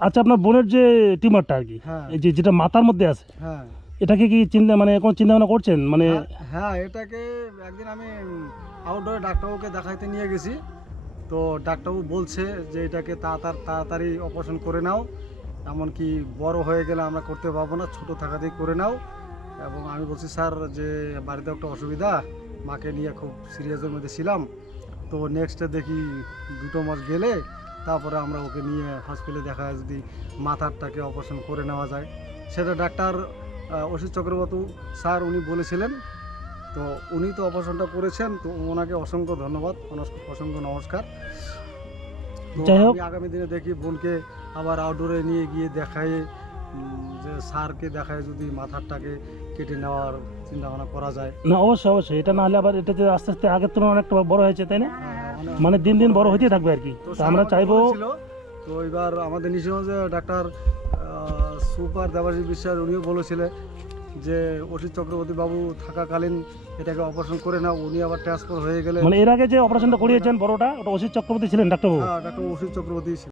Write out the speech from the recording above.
আচ্ছা আপনার বোনের যে টিউমারটা আর কি হ্যাঁ। এই যে যেটা মাথার মধ্যে আছে হ্যাঁ। এটাকে কি চিন্তা মানে কোনো চিন্তা ভাবনা করছেন? মানে হ্যাঁ, হ্যাঁ এটাকে একদিন আমি আউটডোরে ডাক্তারবাবুকে দেখাইতে নিয়ে গেছি। তো ডাক্তারবাবু বলছে যে এটাকে তাড়াতাড়ি তাড়াতাড়ি অপারেশন করে নাও। এমনকি বড় হয়ে গেলে আমরা করতে পারব না ছোটো থাকাতেই করে নাও। এবং আমি বলছি স্যার যে বাড়িতে একটা অসুবিধা মাকে নিয়ে খুব সিরিয়াসের মধ্যে ছিলাম। তো নেক্সটে দেখি দুটো মাস গেলে তারপরে আমরা ওকে নিয়ে হসপিটালে দেখা যায় যদি মাথারটাকে অপারেশন করে নেওয়া যায়। সেটা ডাক্তার অসিত চক্রবর্তী স্যার উনি বলেছিলেন। তো উনি তো অপারেশনটা করেছেন তো ওনাকে অসংখ্য ধন্যবাদ। অসংখ্য নমস্কার। যাই হোক। আমি আগামী দিনে দেখি বোনকে আবার আউটডোরে নিয়ে গিয়ে দেখায় যে স্যারকে দেখায় যদি মাথারটাকে কেটে নেওয়ার চিন্তা ভাবনা করা যায়। না অবশ্যই অবশ্যই। এটা না হলে আবার এটা যে আস্তে আস্তে আগের তুলনায় অনেকটা বড় হয়েছে তাই না? হ্যাঁ, মানে দিন দিন বড় হতেই থাকবে আর কি। তো আমরা চাইব তো এবার আমাদের নিশিগঞ্জে ডাক্তার সুপার দেবাজি বিশ্বাস উনিও বলেছিলেন যে অসিত চক্রবর্তী বাবু থাকাকালীন এটাকে অপারেশন করে না উনি আবার ট্রান্সফার হয়ে গেলে মানে এর আগে যে অপারেশনটা করিয়েছেন বড়টা ওটা অসিত চক্রবর্তী ছিলেন ডাক্তারবাবু? হ্যাঁ ডাক্তার অসিত চক্রবর্তী